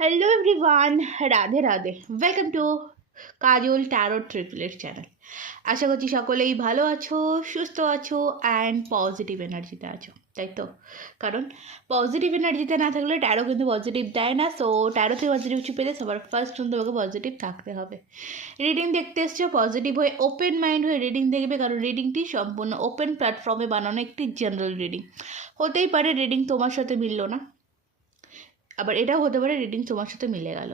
Hello everyone, Radhe Radhe. Welcome to Kajal tarot triplet channel. আশা করছি সকলেই ভালো আছো, সুস্থ আছো অ্যান্ড পজিটিভ এনার্জিতে আছো, তাই তো? কারণ পজিটিভ এনার্জিতে না থাকলে ট্যারো কিন্তু পজিটিভ দেয় না। সো ট্যারোতে পজিটিভ কিছু পেলে সবার ফার্স্ট তোমাকে পজিটিভ থাকতে হবে। রিডিং দেখতে এসছো, পজিটিভ হয়ে ওপেন মাইন্ড হয়ে রিডিং দেখবে, কারণ রিডিংটি সম্পূর্ণ ওপেন প্ল্যাটফর্মে বানানো একটি জেনারেল রিডিং। হতেই পারে রিডিং তোমার সাথে মিললো না, আবার এটাও হতে পারে রিডিং তোমার সাথে মিলে গেল।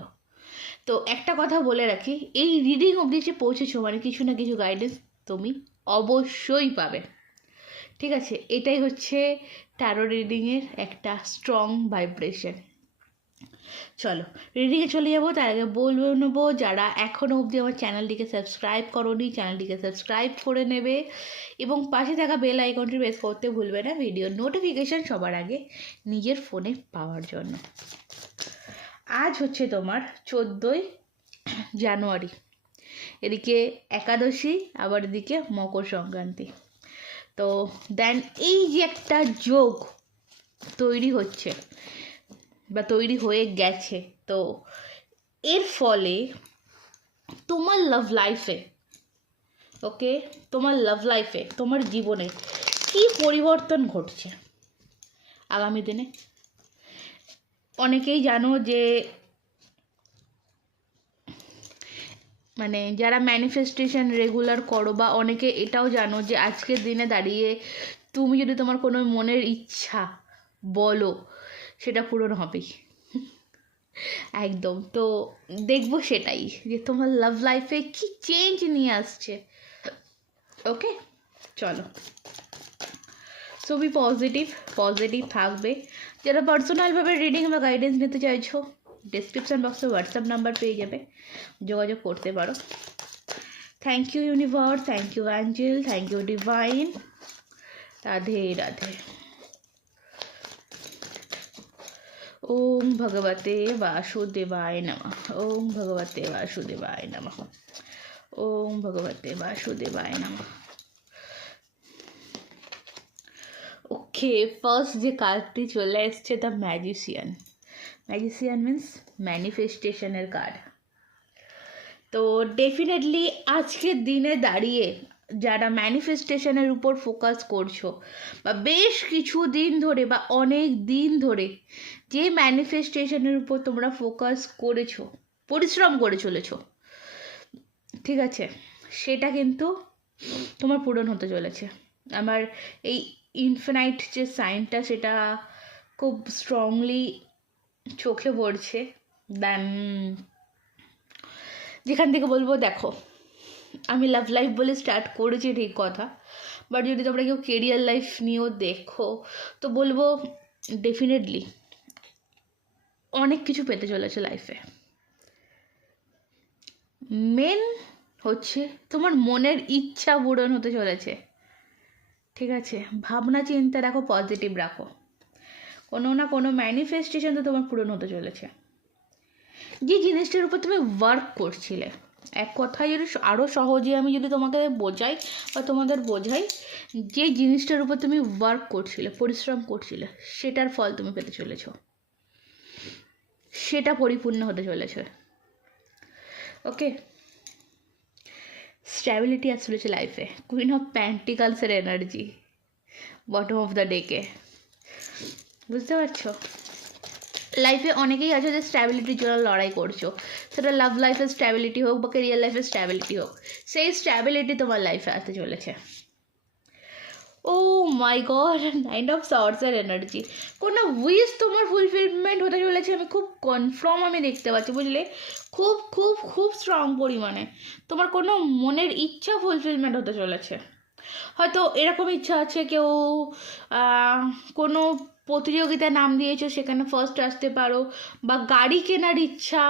তো একটা কথা বলে রাখি, এই রিডিং অবধি যে পৌঁছেছো মানে কিছু না কিছু গাইডেন্স তুমি অবশ্যই পাবে, ঠিক আছে? এটাই হচ্ছে ট্যারো রিডিংয়ের একটা স্ট্রং ভাইব্রেশন। চলো রিডিংয়ে চলে যাবো। তার আগে বলবো নেবো, যারা এখনও অবধি আমার চ্যানেলটিকে সাবস্ক্রাইব করোনি, চ্যানেলটিকে সাবস্ক্রাইব করে নেবে এবং পাশে থাকা বেল আইকনটি প্রেস করতে ভুলবে না, ভিডিও নোটিফিকেশান সবার আগে নিজের ফোনে পাওয়ার জন্য। আজ হচ্ছে তোমার 14ই জানুয়ারি, এদিকে একাদশী, আবার এদিকে মকর সংক্রান্তি। তো দেন এই যে একটা যোগ তৈরি হচ্ছে বা তৈরি হয়ে গেছে, তো এর ফলে তোমার লাভ লাইফে, ওকে, তোমার লাভ লাইফে, তোমার জীবনে কি পরিবর্তন ঘটছে আগামী দিনে। অনেকেই জানো যে মানে যারা ম্যানিফেস্টেশন রেগুলার করো, বা অনেকে এটাও জানো যে আজকের দিনে দাঁড়িয়ে তুমি যদি তোমার কোনো মনের ইচ্ছা বলো, সেটা পূরণ হবেই একদম। তো দেখবো সেটাই যে তোমার লাভ লাইফে কি চেঞ্জ নিয়ে আসছে। ওকে, চলো। সো বি পজিটিভ, পজিটিভ থাকবে। যারা পার্সোনালভাবে রিডিং বা গাইডেন্স নিতে চাইছো, ডিসক্রিপশান বক্সে হোয়াটসঅ্যাপ নাম্বার পেয়ে যাবে, যোগাযোগ করতে পারো। Thank you universe, thank you angel, thank you divine. Radhe Radhe. ওম ভগবতে বাসুদেবায় নমঃ। ওম ভগবতে বাসুদেবায় নমঃ। ওম ভগবতে বাসুদেবায় নমঃ। ওকে, ফার্স্ট যে কার্ডটি চলে এসছে দ্য ম্যাজিশিয়ান। ম্যাজিশিয়ান মিন্স ম্যানিফেস্টেশনের কার্ড। তো ডেফিনেটলি আজকের দিনে দাঁড়িয়ে যারা ম্যানিফেস্টেশনের উপর ফোকাস করছো, বা বেশ কিছু দিন ধরে বা অনেক দিন ধরে যে ম্যানিফেস্টেশনের উপর তোমরা ফোকাস করেছো, পরিশ্রম করে চলেছো, ঠিক আছে, সেটা কিন্তু তোমার পূরণ হতে চলেছে। আমার এই ইনফিনাইট যে সাইনটা, সেটা খুব স্ট্রংলি চোখে পড়ছে। দেন যেখান থেকে বলবো, দেখো আমি লাভ লাইফ বলে স্টার্ট করেছি ঠিক কথা, বাট যদি তোমরা কেউ কেরিয়ার লাইফ নিয়েও দেখো, তো বলবো ডেফিনেটলি অনেক কিছু পেতে চলেছে লাইফে। মেন হচ্ছে তোমার মনের ইচ্ছা পূরণ হতে চলেছে, ঠিক আছে? ভাবনা চিন্তা রাখো, পজিটিভ রাখো, কোনো না কোনো ম্যানিফেস্টেশন তো তোমার পূরণ হতে চলেছে। যে জিনিসটার উপর তুমি ওয়ার্ক করছিলে, এক কথায় যদি আরও সহজে আমি যদি তোমাকে বোঝাই বা তোমাদের বোঝাই, যে জিনিসটার উপর তুমি ওয়ার্ক করছিলে, পরিশ্রম করছিলে, সেটার ফল তুমি পেতে চলেছ, সেটা পরিপূর্ণ হতে চলেছে। ওকে, স্ট্যাবিলিটি আসতে চলেছে লাইফে। কুইন অফ প্যান্টিকালসের এনার্জি বটম অফ দ্য ডেকে, বুঝতে পারছো? লাইফে অনেকেই আছে যে স্ট্যাবিলিটির জন্য লড়াই করছো, সেটা লাভ লাইফের স্ট্যাবিলিটি হোক বা কেরিয়ার লাইফের স্ট্যাবিলিটি হোক, সেই স্ট্যাবিলিটি তোমার লাইফে আসতে চলেছে। ও মাই গড, 9 অফ সর্টসের এনার্জি। কোনো উইশ তোমার ফুলফিলমেন্ট হতে চলেছে, আমি খুব কনফার্ম আমি দেখতে পাচ্ছি, বুঝলে? খুব খুব খুব স্ট্রং পরিমাণে তোমার কোনো মনের ইচ্ছা ফুলফিলমেন্ট হতে চলেছে। হয়তো এরকম ইচ্ছা আছে, কেউ কোনো প্রতিযোগিতায় নাম দিয়েছো, সেখানে ফার্স্ট আসতে পারো, বা গাড়ি কেনার ইচ্ছা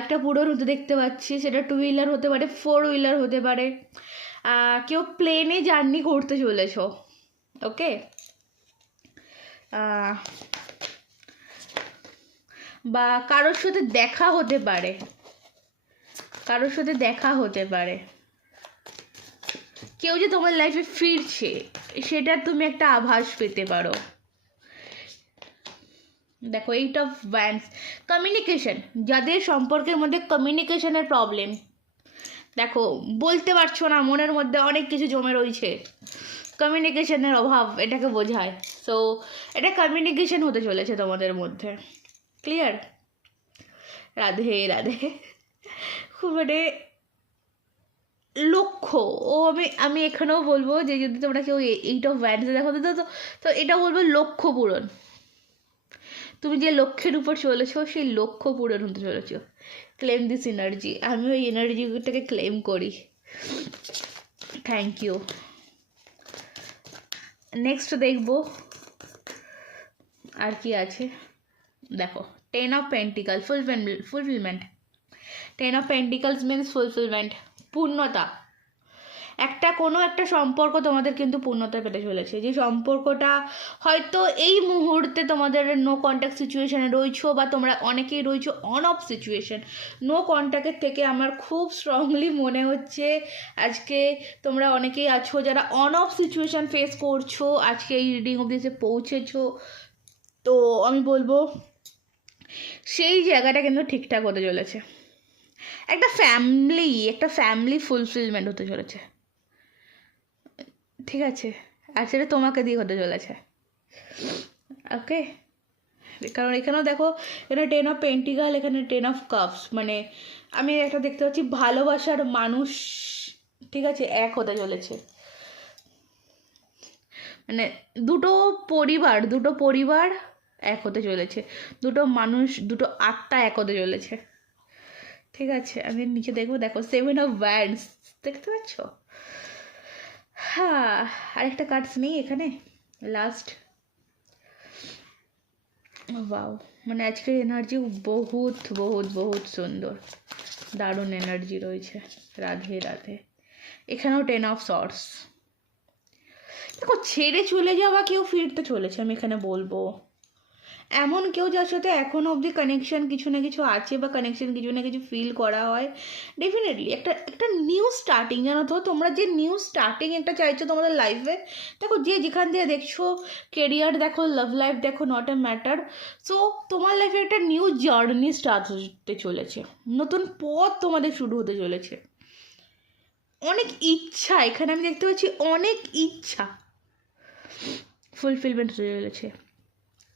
একটা পূরণ হতে দেখতে পাচ্ছি, সেটা 2 হুইলার হতে পারে, 4 হুইলার হতে পারে। কেউ প্লেনে জার্নি করতে চলেছ, ওকে, বা কারোর সাথে দেখা হতে পারে, কারোর সাথে দেখা হতে পারে, কেউ যে তোমার লাইফে ফিরছে, সেটার তুমি একটা আভাস পেতে পারো। দেখো 8 অফ ওয়ান্ডস, কমিউনিকেশন, যাদের সম্পর্কের মধ্যে কমিউনিকেশনের প্রবলেম, দেখো বলতে পারছো না, মনের মধ্যে অনেক কিছু জমে রয়েছে, কমিউনিকেশনের অভাব এটাকে বোঝায়। সো এটা কমিউনিকেশন হতে চলেছে তোমাদের মধ্যে। ক্লিয়ার? রাধে রাধে। খুব মানে লক্ষ্য, ও আমি এখানেও বলবো যে যদি তোমরা কেউ 8 অফ ওয়ান্ডসে দেখো তো এটা বলবো লক্ষ্য পূরণ। তুমি যে লক্ষ্যের উপর চলেছো সেই লক্ষ্য পূরণ হতে চলেছো। ক্লেম দিস এনার্জি, আমি ওই এনার্জিটাকে ক্লেম করি। Thank you. নেক্সট দেখবো আর কি আছে। দেখো 10 of pentacle, fulfilment. 10 of pentacles means fulfilment, পূর্ণতা। কোনো একটা সম্পর্ক তোমাদের কিন্তু পূর্ণতা পেতে চলেছে, যে সম্পর্কটা হয়তো এই মুহূর্তে তোমাদের নো কন্ট্যাক্ট সিচুয়েশানে রয়েছো, বা তোমরা অনেকেই রয়েছো অন অফ সিচুয়েশান। নো কন্ট্যাক্টের থেকে আমার খুব স্ট্রংলি মনে হচ্ছে আজকে তোমরা অনেকেই আছো যারা অন অফ সিচুয়েশান ফেস করছো, আজকে এই রিডিং অবধি এসে পৌঁছেছো। তো আমি বলবো সেই জায়গাটা কিন্তু ঠিকঠাক হতে চলেছে। একটা ফ্যামিলি ফুলফিলমেন্ট হতে চলেছে, ঠিক আছে? আর সেটা তোমাকে দিয়ে হতে চলেছে। ওকে, কারণ এখানেও দেখো, এখানে 10 অফ পেন্টিকাল, এখানে 10 অফ কাপস, মানে আমি একটা দেখতে পাচ্ছি ভালোবাসার মানুষ, ঠিক আছে, এক হতে চলেছে। মানে দুটো পরিবার এক হতে চলেছে, দুটো মানুষ, দুটো আত্মা এক হতে চলেছে, ঠিক আছে? আমি নিচে দেখবো, দেখো 7 অফ ওয়ান্ডস, দেখতে পাচ্ছ? হ্যাঁ, আরেকটা কার্ডস নেই এখানে, লাস্ট। ওয়াও, মানে আজকের এনার্জি বহুত বহুত বহুত সুন্দর, দারুণ এনার্জি রয়েছে। রাধে রাধে। এখানেও 10 অফ সর্টস। দেখো ছেড়ে চলে যাওয়া কেউ ফিরতে চলেছে, আমি এখানে বলবো এমন কেউ যার সাথে এখনো অবধি কানেকশন কিছু না কিছু আছে, বা কানেকশন কিছু না কিছু ফিল করা হয়, ডেফিনেটলি একটা নিউ স্টার্টিং। জানো তো, তোমরা যে নিউ স্টার্টিং একটা চাইছো তোমাদের লাইফে, দেখো যে যেখান দিয়ে দেখছো, কেরিয়ার দেখো, লাভ লাইফ দেখো, নট এ ম্যাটার। সো তোমার লাইফে একটা নিউ জার্নি স্টার্ট হতে চলেছে, নতুন পথ তোমাদের শুরু হতে চলেছে। অনেক ইচ্ছা, এখানে আমি দেখতে পাচ্ছি অনেক ইচ্ছা ফুলফিলমেন্ট হতে চলেছে।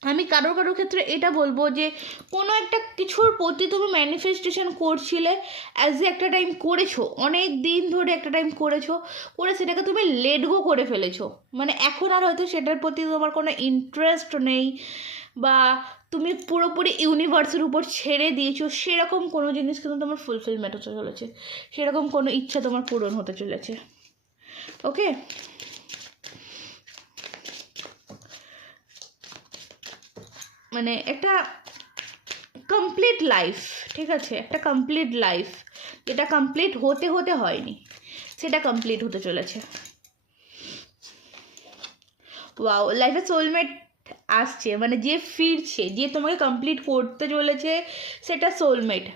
আমি কারোর ক্ষেত্রে এটা বলবো যে কোনো একটা কিছুর প্রতি তুমি ম্যানিফেস্টেশন করছিলে, অ্যাজ এ একটা টাইম করেছো, অনেক দিন ধরে একটা টাইম করেছো, করে সেটাকে তুমি লেট গো করে ফেলেছো, মানে এখন আর হয়তো সেটার প্রতি তোমার কোনো ইন্টারেস্ট নেই, বা তুমি পুরোপুরি ইউনিভার্সের উপর ছেড়ে দিয়েছো, সেরকম কোনো জিনিস কিন্তু তোমার ফুলফিলমেন্ট হতে চলেছে, সেরকম কোনো ইচ্ছা তোমার পূরণ হতে চলেছে। ওকে, মানে একটা কমপ্লিট লাইফ, ঠিক আছে, একটা কমপ্লিট লাইফ, যেটা কমপ্লিট হতে হয়নি, সেটা কমপ্লিট হতে চলেছে। ওয়াও, লাইফে সোলমেট আসছে, মানে যে ফিরছে, যে তোমাকে কমপ্লিট করতে চলেছে, সেটা সোলমেট।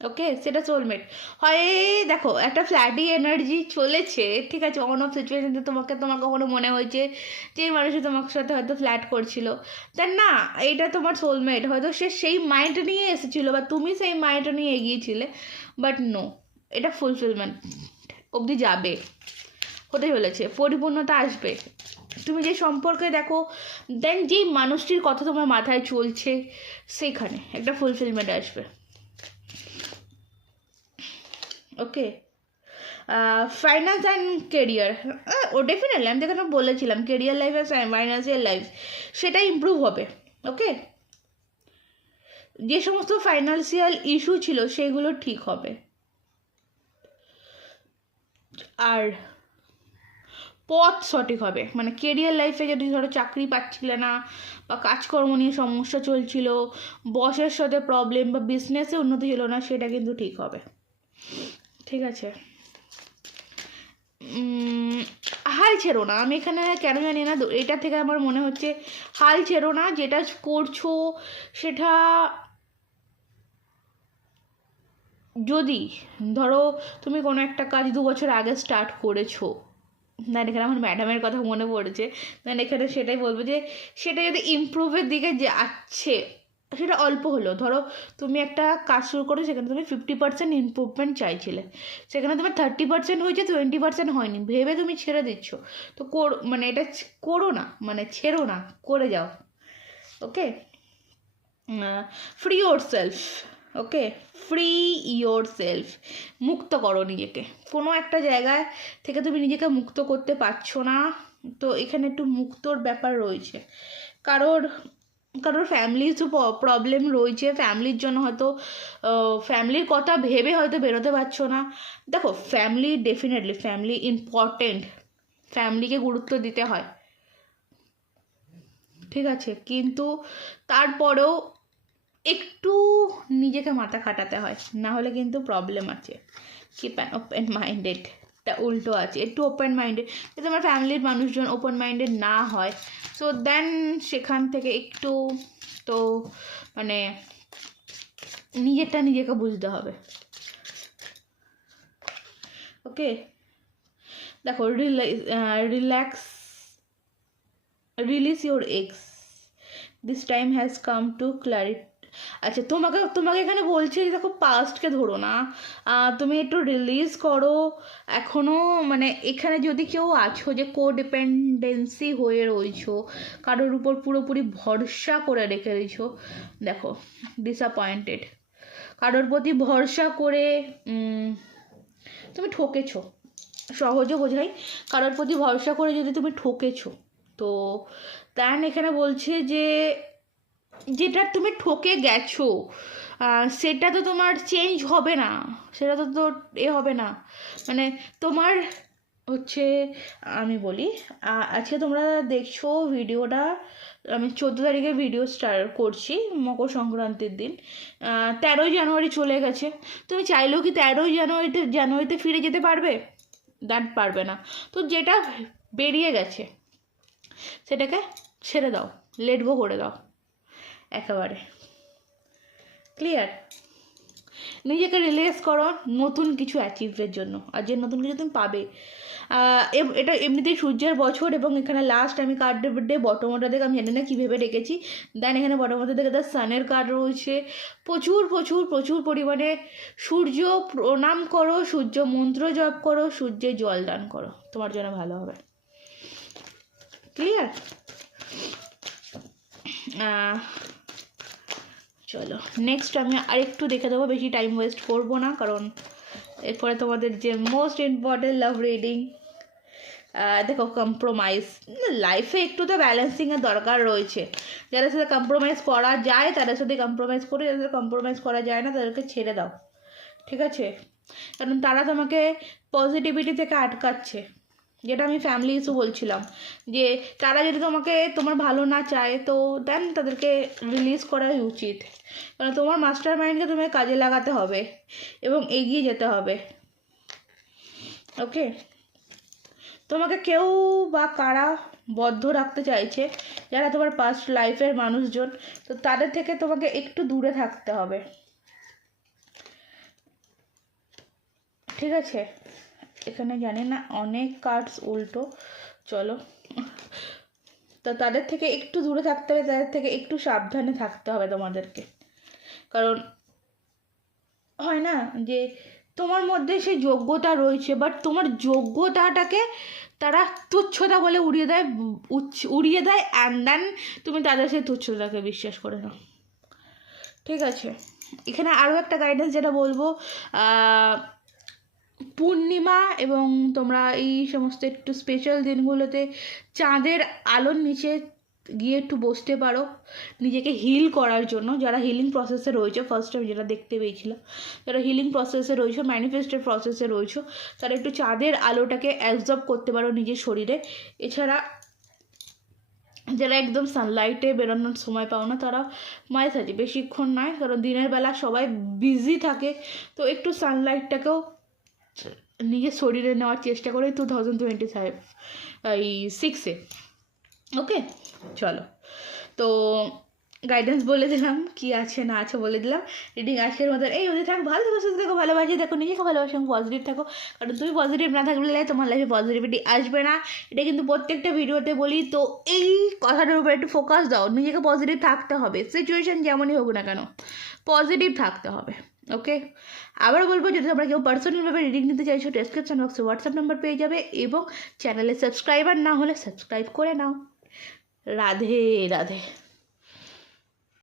ওকে, সেটা সোলমেট হয়। দেখো একটা ফ্ল্যাটি এনার্জি চলেছে, ঠিক আছে, অন অফ সিচুয়েশানে তোমার কখনো মনে হয়েছে যে মানুষের তোমার সাথে হয়তো ফ্ল্যাট করছিল, তা না, এইটা তোমার সোলমেট। হয়তো সে সেই মাইন্ড নিয়ে এসেছিলো, বা তুমি সেই মাইন্ড নিয়ে এগিয়েছিলে, বাট নো, এটা ফুলফিলমেন্ট অবধি যাবে, হতে চলেছে, পরিপূর্ণতা আসবে। তুমি যে সম্পর্কে দেখো, দেন যেই মানুষটির কথা তোমার মাথায় চলছে, সেইখানে একটা ফুলফিলমেন্ট আসবে। ওকে, ফাইন্যান্স অ্যান্ড কেরিয়ার, ও ডেফিনেটলি আমি যেখানে বলেছিলাম কেরিয়ার লাইফ আর ফাইন্যান্সিয়াল লাইফ, সেটা ইমপ্রুভ হবে। ওকে, যে সমস্ত ফাইন্যান্সিয়াল ইস্যু ছিল সেগুলো ঠিক হবে, আর পথ সঠিক হবে। মানে কেরিয়ার লাইফে যদি ধরো চাকরি পাচ্ছিলে না, বা কাজকর্ম নিয়ে সমস্যা চলছিল, বসের সাথে প্রবলেম, বা বিজনেসে উন্নতি ছিল না, সেটা কিন্তু ঠিক হবে, ঠিক আছে? হাল ছেড়ো না, আমি এখানে কেন জানি না, এটা থেকে আমার মনে হচ্ছে হাল ছেড়ো না, যেটা করছো সেটা, যদি ধরো তুমি কোনো একটা কাজ 2 বছর আগে স্টার্ট করেছো, দেন এখানে আমার ম্যাডামের কথা মনে পড়েছে। দেন এখানে সেটাই বলবো যে সেটা যদি ইমপ্রুভের দিকে যাচ্ছে, সেটা অল্প হলো, ধরো তুমি একটা কাজ শুরু করো, সেখানে তুমি 50% ইমপ্রুভমেন্ট চাইছিলে, সেখানে তোমার 30% হয়েছে, 20% হয়নি, ভেবে তুমি ছেড়ে দিচ্ছ। তো মানে এটা করো না, মানে ছেড়ো না, করে যাও। Okay, free yourself. Okay, free yourself, মুক্ত করো নিজেকে। কোনো একটা জায়গায় থেকে তুমি নিজেকে মুক্ত করতে পারছো না, তো এখানে একটু মুক্তর ব্যাপার রয়েছে। কারোর কারোর ফ্যামিলির তো প্রবলেম রয়েছে, ফ্যামিলির জন্য হয়তো ফ্যামিলির কথা ভেবে হয়তো বেরোতে পারছো না। দেখো, ফ্যামিলি ডেফিনেটলি, ফ্যামিলি ইম্পর্টেন্ট, ফ্যামিলিকে গুরুত্ব দিতে হয়, ঠিক আছে, কিন্তু তারপরেও একটু নিজেকে মাথা খাটাতে হয়, না হলে কিন্তু প্রবলেম আছে। কিপ অ্যান ওপেন মাইন্ডেড, তা উল্টো আছে, একটু ওপেন মাইন্ডেড। যদি আমার ফ্যামিলির মানুষজন ওপেন মাইন্ডেড না হয়, সো দেন সেখান থেকে একটু তো মানে নিজেরটা নিজেকে বুঝতে হবে। ওকে, দেখো, relax, release your ex, this time has come to clarity. আচ্ছা, তোমাকে এখানে বলছে যে দেখো, পাস্টকে ধরো না, তুমি একটু রিলিজ করো এখনও। মানে এখানে যদি কেউ আছো যে কোডিপেন্ডেন্সি হয়ে রয়েছো, কারোর উপর পুরোপুরি ভরসা করে রেখে দিয়েছো, দেখো, ডিসঅ্যাপয়েন্টেড, কারোর প্রতি ভরসা করে তুমি ঠকেছো, সহজে বোঝাই, কারোর প্রতি ভরসা করে যদি তুমি ঠকেছো, তো দেন এখানে বলছে যে যেটা তুমি ঠকে গেছো সেটা তো তোমার চেঞ্জ হবে না, সেটা তো হবে না। মানে তোমার হচ্ছে, আমি বলি, আজকে তোমরা দেখছো ভিডিওটা, আমি 14 তারিখে ভিডিও স্টার্ট করছি, মকর সংক্রান্তির দিন। 13ই জানুয়ারি চলে গেছে, তুমি চাইলেও কি 13ই জানুয়ারিতে ফিরে যেতে পারবে? দ্যাট পারবে না। তো যেটা বেরিয়ে গেছে সেটাকে ছেড়ে দাও, লেট গো করে দাও একেবারে, ক্লিয়ার? নিজেকে রিলিজ করো নতুন কিছু অ্যাচিভের জন্য, আর যে নতুন কিছু তুমি পাবে। এটা এমনিতেই সূর্যের বছর, এবং এখানে লাস্ট আমি কার্ড ডে বটমটা দেখে, আমি জানি না কী ভেবে রেখেছি, দেন এখানে বটমটা দেখে তার সানের কার্ড রয়েছে। প্রচুর প্রচুর প্রচুর পরিমাণে সূর্য প্রণাম করো, সূর্য মন্ত্র জপ করো, সূর্যের জল দান করো, তোমার জন্য ভালো হবে, ক্লিয়ার? চলো নেক্সট আমি আরেকটু দেখে দেবো, বেশি টাইম ওয়েস্ট করবো না, কারণ এরপরে তোমাদের যে মোস্ট ইম্পর্টেন্ট লাভ রিডিং। দেখো, কম্প্রোমাইজ, লাইফে একটু তো ব্যালেন্সিংয়ের দরকার রয়েছে। যাদের সাথে কম্প্রোমাইজ করা যায় তাদের সাথে কম্প্রোমাইজ করে, যাদের কম্প্রোমাইজ করা যায় না তাদেরকে ছেড়ে দাও, ঠিক আছে? কারণ তারা তোমাকে পজিটিভিটি থেকে আটকাচ্ছে, যেটা আমি ফ্যামিলি ইস্যু বলছিলাম, যে তারা যদি তোমার ভালো না চায়, তো দেন তাদেরকে রিলিজ করাই উচিত। কারণ তোমার মাস্টার মাইন্ডকে তোমাকে কাজে লাগাতে হবে এবং এগিয়ে যেতে হবে। ওকে, তোমাকে কেউ বা কারা বদ্ধ রাখতে চাইছে, যারা তোমার পাস্ট লাইফের মানুষজন, তো তাদের থেকে তোমাকে একটু দূরে থাকতে হবে, ঠিক আছে? এখানে জানি না, অনেক কার্ডস উল্টো, চলো, তো তাদের থেকে একটু দূরে থাকতে হবে, তাদের থেকে একটু সাবধানে থাকতে হবে তোমাদেরকে। কারণ হয় না যে তোমার মধ্যে সেই যোগ্যতা রয়েছে, বাট তোমার যোগ্যতাটাকে তারা তুচ্ছতা বলে উড়িয়ে দেয় অ্যান্ড দেন তুমি তাদের সেই তুচ্ছতাকে বিশ্বাস করে নাও, ঠিক আছে? এখানে আরও একটা গাইডেন্স যেটা বলবো, পূর্ণিমা এবং তোমরা এই সমস্ত একটু স্পেশাল দিনগুলোতে চাঁদের আলোর নিচে গিয়ে একটু বসতে পারো নিজেকে হিল করার জন্য। যারা হিলিং প্রসেসে রয়েছে, ফার্স্ট টাইম যেটা দেখতে পেয়েছিলাম, যারা হিলিং প্রসেসে রয়েছে, ম্যানিফেস্টের প্রসেসে রয়েছে, তারা একটু চাঁদের আলোটাকে অ্যাবজর্ব করতে পারো নিজের শরীরে। এছাড়া যারা একদম সানলাইটে বেরোনোর সময় পাও না, তারা মাঝে সাঝে, বেশিক্ষণ নয়, কারণ দিনের বেলা সবাই বিজি থাকে, তো একটু সানলাইটটাকেও নিজের শরীরে নেওয়ার চেষ্টা করে 2026-এ। ওকে, চলো, তো গাইডেন্স বলে দিলাম, কি আছে না আছে বলে দিলাম। রিডিং আজকের মতন এই অবধি থাক, ভালো থাকো, সুস্থ থাকো, ভালোবাসি দেখো, নিজেকে ভালোবাসো এবং পজিটিভ থাকো। কারণ তুমি পজিটিভ না থাকলে তোমার লাইফে পজিটিভিটি আসবে না। এটা কিন্তু প্রত্যেকটা ভিডিওতে বলি। তো এই কথাটার উপর একটু ফোকাস দাও, নিজেকে পজিটিভ থাকতে হবে, সিচুয়েশন যেমনই হোক না কেন পজিটিভ থাকতে হবে। ওকে, আবার বলবো, যদি তোমরা কেউ পার্সোনালভাবে রিডিং নিতে চাইছো ডেসক্রিপশন বক্সে হোয়াটসঅ্যাপ নাম্বার পেয়ে যাবে, এবং চ্যানেলে সাবস্ক্রাইবার না হলে সাবস্ক্রাইব করে নাও। রাধে রাধে।